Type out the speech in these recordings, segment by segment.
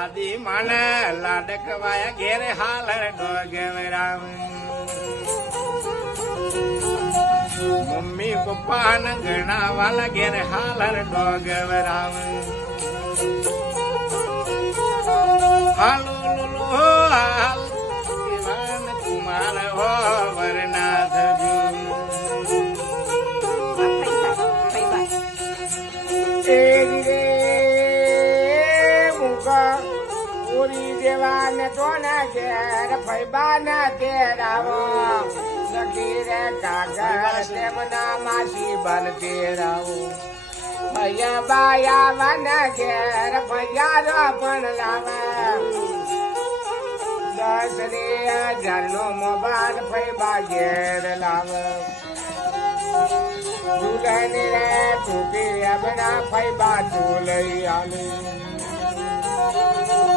દાદી માને લાડકવાયા ઘેરે હાલર ડોગવરાવ મમ્મી પપ્પા ને ઘણા વાલા ઘેરે હાલર ડોગવરાવ હાલો લો હાલ દીવાન કુમાર હો વરનાથ દેવાન તો ના ઘેર ફૈબા ના તેરાવો લખી રે કાગર તેમના માસી બન તેરાવો ભૈયા બાયા વન ઘેર ભૈયા પણ લાવે 10,000 નો મોબાઈલ ફૈબા ઘેર લાવે દુલ્હન રે ટૂંકી અબના ફૈબા તું લઈ આવે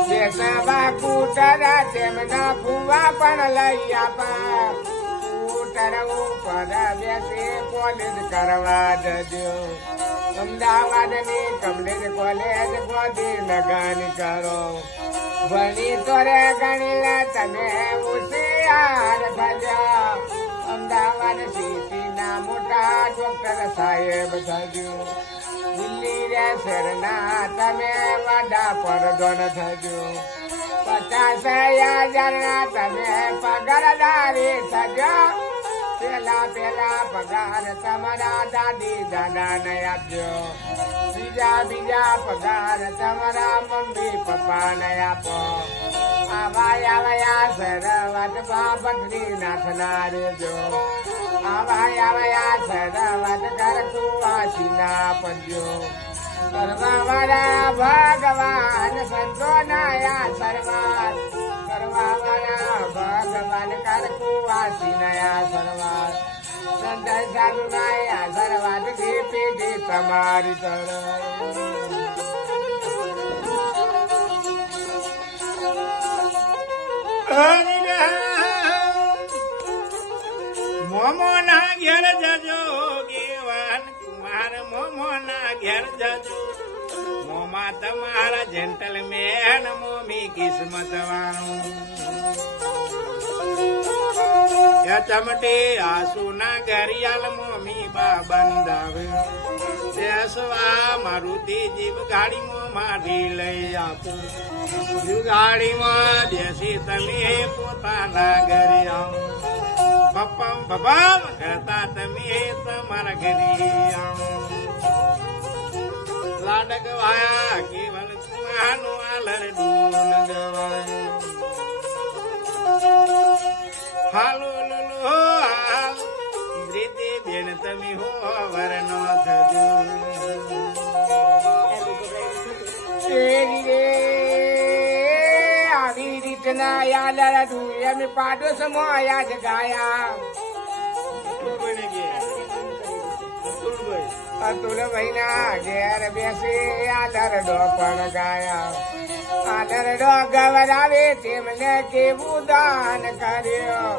દેશવા કૂટર તેમના ફુવા પણ લઈ આપા કૂટર ઉપર બેસી કોલેજ કરવા જજો અમદાવાદ ની કમલેજ કોલેજ ગોધી લગન કરો ભણી તો રે ગણી તમે હોશિયાર થજો અમદાવાદ સિટી ના મોટા ડોક્ટર સાહેબ થજો દિલ્હી રે શહેરના તમે વાડા પર દોન થજો 50,000 ના તમે પગારદારી થજો પેલા પગાર તમારા દાદી દાદા ને આપજો બીજા પગાર તમારા મમ્મી પપ્પા ને આપો આવાયા સરવત બાબરી નાથના રેજો આવાયા સરવત કર કુવાસી ના પંજો કરવા વાળા ભગવાન સંતો નયા સરવાર કરવા વાળા ભગવાન કર કુવાસી નયા સરવાર સંત સાધુ નયા સરવાર પીધી તમારી મોમો ના ઘેર જજો ગેવાન કુમાર મોમો ના ઘેર જજો મોમા તમારા જેન્ટલમેન મોમી કિસ્મત વાળું ચમટે આસુ ના ઘરિયાલ મોમી બા બંધાવે દેશવા મારુતિ જીવ ગાડીમાં મારી લઈ આપો જીવ ગાડીમાં દેશી તમે પોતાના ઘરે આવો પપ્પા કરતા તમે તમારા ઘરે આવો લાડક વાયા કેવલ કુમાનું આલર ડૂન ગવાય હાલો લો હાલ રીતિ બેન તમે હો વરનો થજો આવી રીતના યાદ તું એમ પાડોશમો યાદ ગાયા અતુલ ભાઈના ઘેર બેસી આલરડો પણ ગાયા આલરડો ગવરાવે તેમને કેવું દાન કર્યો